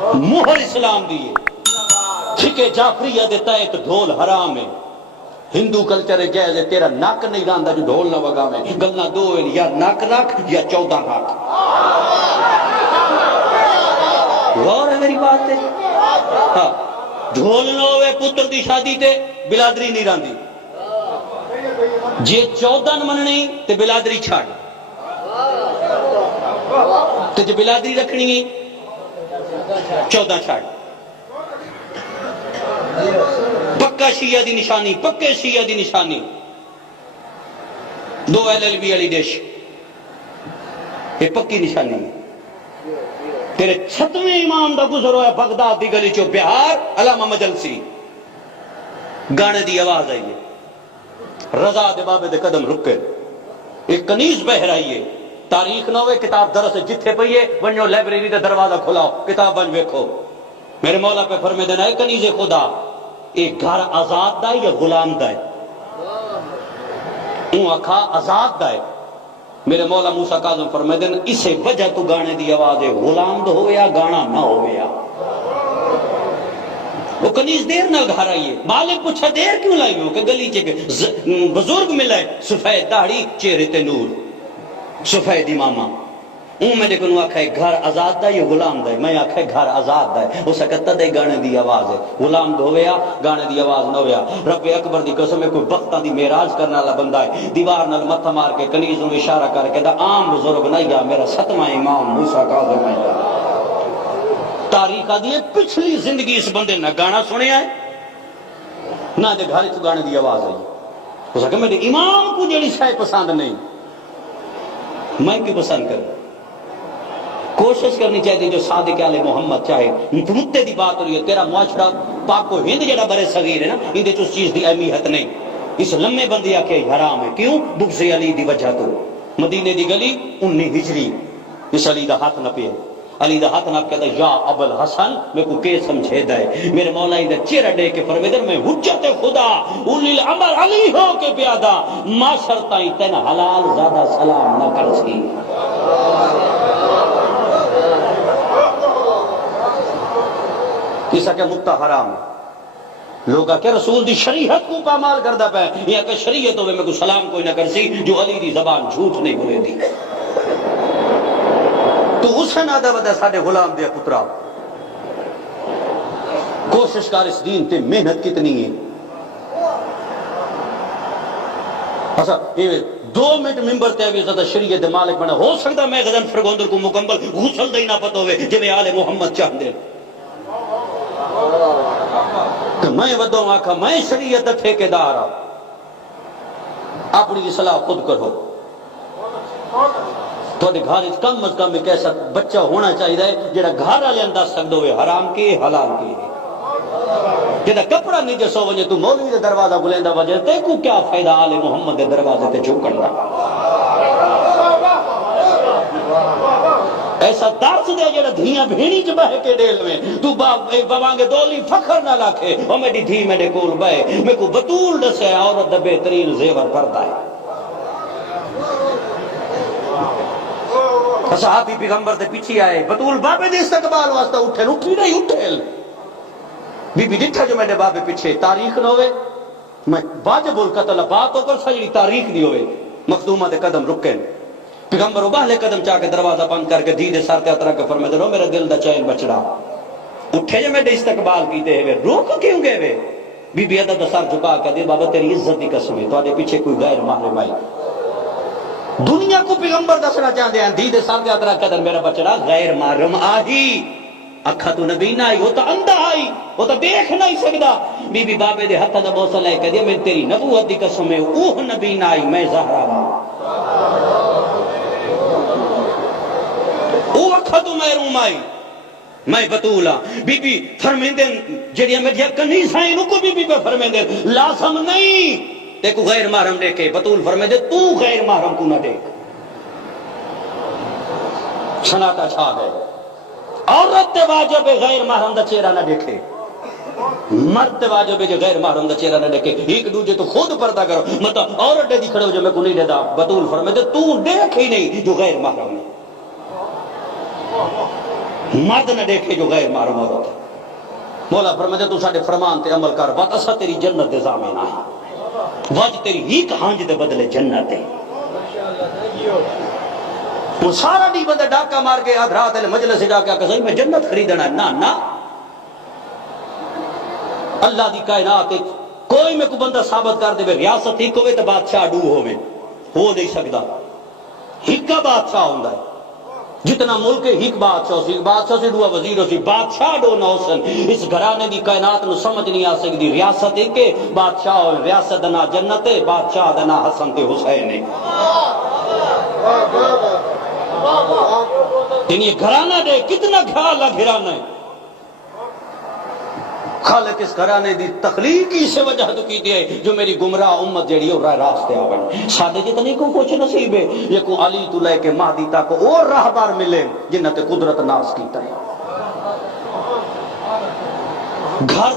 مہر اسلام دیئے چھکے جعفریہ دیتا ہے تو ڈھول حرام ہے ہندو کلچر ہے جائز ہے تیرا ناک نہیں راندا جو ڈھول نہ وگا میں گلنا دو ہے یا ناک راک یا 14 راک غور ہے میری بات ہے ہاں ڈھول نہ ہوئے پتر دی شادی تے بلادری نہیں راندی جے 14 مننی تے بلادری چھاڑ تے جے بلادری رکھنی ہے 14 چھاڑ پکا شیعہ دی نشانی پکے شیعہ دی نشانی 2 LLB علی ڈش یہ پکی نشانی ہے تیرے 6ویں امام دا گزر ہویا بغداد دی گلی چو بہار علامہ مجلسی گانے دی آواز آئیے رضا دے بابے دے قدم رکے ایک کنیز بہ رہی ہے تاریخ نہ ہوئے کتاب درس جتھے پئیے ونجو لائبریری دے دروازہ کھلاؤ کتاب بن ویکھو میرے مولا پہ فرمے دینا ہے کنیز خدا ایک گھر آزاد دا ہے یا غلام دا ہے اون اکھا آزاد دا ہے میرے مولا موسیٰ کاظم فرمے دینا اسے وجہ تو گانے دی آواز ہے غلام دا ہویا گانا نہ ہویا وہ کنیز دیر نہ گھر آئیے مالک پوچھا دیر کیوں لائی ہو کہ گلی چے بزرگ ملے سفید داڑھی چہرے تے نور سفید امامہ میں نے کنو آکھا ہے گھر آزاد دا یا غلام دا ہے میں آکھا ہے گھر آزاد دا ہے وہ سکتا دے گانے دی آواز ہے غلام دو ہویا گانے دی آواز نہ ہویا رب اکبر دی قسم ہے کوئی وقتاں دی معراج کرنا والا بندہ ہے دیوار نال متھا مار کے کنیز نو اشارہ کر کے دا عام بزرگ نہیں گا میرا 7واں امام موسیٰ کاظم ہے تاریخ آدھی ہے پچھلی زندگی اس بندے نہ گانا سنے آئے نہ دے گھر تو گانے دی آواز آئی ہو سکتا میرے امام کو جڑی شاہ پسند نہیں میں کیوں پسند کروں کوشش کرنی چاہیے جو صادق آل محمد چاہے متے دی بات ہو رہی ہے تیرا معاشرہ پاک و ہند جڑا برے صغیر ہے نا اندے چ اس چیز دی اہمیت نہیں اس لمحے بندی آکھے حرام ہے کیوں بغض علی دی وجہ تو مدینے دی گلی 19 ہجری اس علی دا ہاتھ نہ پے علی دا ہاتھ نہ کہتا یا ابو الحسن میں کو کے سمجھے دے میرے مولا دا چہرہ دے کے فرمائے میں حجت خدا اولی الامر علی ہو کے پیادا معاشر تائیں تین حلال زیادہ سلام نہ کر سی کسا کہ مکتا حرام ہے لوگا کہ رسول دی شریعت کو پامال کردہ پہ یا کہ شریعت ہوئے میں کو سلام کوئی نہ کر سی جو علی دی زبان جھوٹ نہیں بولے دی تو اسے نادہ بدہ ساڑھے غلام دیا پترا کوشش کار اس دین تے محنت کتنی ہے ایسا 2 منٹ ممبر تے ہوئے زیادہ شریعت مالک بنا ہو سکتا میں غزن فرگوندر کو مکمل غسل دے نہ پتہ ہوئے جو میں آل محمد چاہ دے کہ میں ودوں آکھا میں شریعت ٹھیکیدار اپنی اصلاح خود کرو تو گھر کم از کم ایک ایسا بچہ ہونا چاہیے جڑا گھر والے انداز سکدو ہوئے حرام کے حلال کے جڑا کپڑا نہیں جسو وجہ تو مولوی دے دروازہ گلیندا وجہ تے کو کیا فائدہ آل محمد دے دروازے تے جھکن دا ایسا درس دے جڑا دھیاں بھیڑی چ بہ کے ڈیل میں تو بابانگے دولی فخر نہ لاکھے او میری دھی میرے کول بہ میں کو بطول دسے عورت دا بہترین زیور پردہ ہے صحابی پیغمبر دے پیچھے آئے بطول بابے دے استقبال واسطہ اٹھے اٹھی نہیں اٹھے بی بی ڈٹھا جو میرے بابے پیچھے تاریخ نہ ہوئے میں واجب القتل بات ہو کر سجڑی تاریخ نہیں ہوئے مخدومہ دے قدم رکے پیغمبر اباہلے قدم چاہ کے دروازہ بند کر کے دیدے سارتے اترا کے فرمائے دے رو میرا دل دا چین بچڑا اٹھے جو میرے استقبال کیتے ہوئے روک کیوں گئے ہوئے بی بی عدد سار جھکا کے دے بابا تیری عزت دی قسم ہے تو آدھے پیچھے کوئی غیر محرم آئی دنیا کو پیغمبر دسنا چاہتے ہیں دیدے سارتے اترا قدر میرا بچڑا غیر محرم آہی اکھا تو نبی نہ آئی وہ تو اندھا آئی وہ تو دیکھ نہیں سکتا بی بی بابے دے ہتھا دا بوسا لے کے دیا میں تیری نبوت دی قسم ہے اوہ نبی نہ آئی میں زہرا ہوں اوہ اکھا تو محروم آئی میں بطولا بی بی فرمیندن جڑیا میری کنیز ہیں انہوں کو بی پہ فرمیندن لازم نہیں دیکھو غیر محرم دیکھے بطول فرمیندے تو غیر محرم کو نہ دیکھ سناتا چھا گئے عورت تے واجب غیر محرم دا چہرہ نہ دیکھے مرد تے واجب جو غیر محرم دا چہرہ نہ دیکھے ایک دوجہ تو خود پردہ کرو مطلب عورت دے کھڑے ہو جو میں کو نہیں دیتا بطول فرمیندے تو دیکھ ہی نہیں جو غیر محرم ہے مرد نہ دیکھے جو غیر محرم عورت ہے۔ مولا فرماتے تو ساڈے فرمان تے عمل کر بات اسا تیری جنت دے ضامن آئے وج تیری ہیک ہانج دے بدلے جنت ہے۔ وہ سارا نہیں بندہ ڈاکہ مار کے آدھ رات مجلس سے جا کے کہ میں جنت خریدنا ہے، نہ اللہ دی کائنات کوئی میں کو بندہ ثابت کر دے ریاست ہی ہوئے تو بادشاہ ڈو ہوئے ہو نہیں سکتا۔ ہکا بادشاہ ہوندہ ہے جتنا ملک ہے ہک بادشاہ سے ڈوا وزیر ہو سی بادشاہ ڈو نہ ہو سن۔ اس گھرانے دی کائنات نو سمجھ نہیں آ سکتی ریاست ایک ہے بادشاہ ہو ریاست دنا جنت ہے بادشاہ دنا حسن تے حسین ہے۔ یہ گھرانہ دے کتنا گھرالا گھرانا ہے۔ خالق اس گھرانے دی تخلیق سے وجہ تو کی ہے جو میری گمراہ امت جڑی ہو راہ راستے آویں سادے جتنے کو کچھ نصیب ہے یہ کو علی تو لے کے مہدی تک اور راہبار ملے جنہ تے قدرت ناز کیتا ہے۔ گھر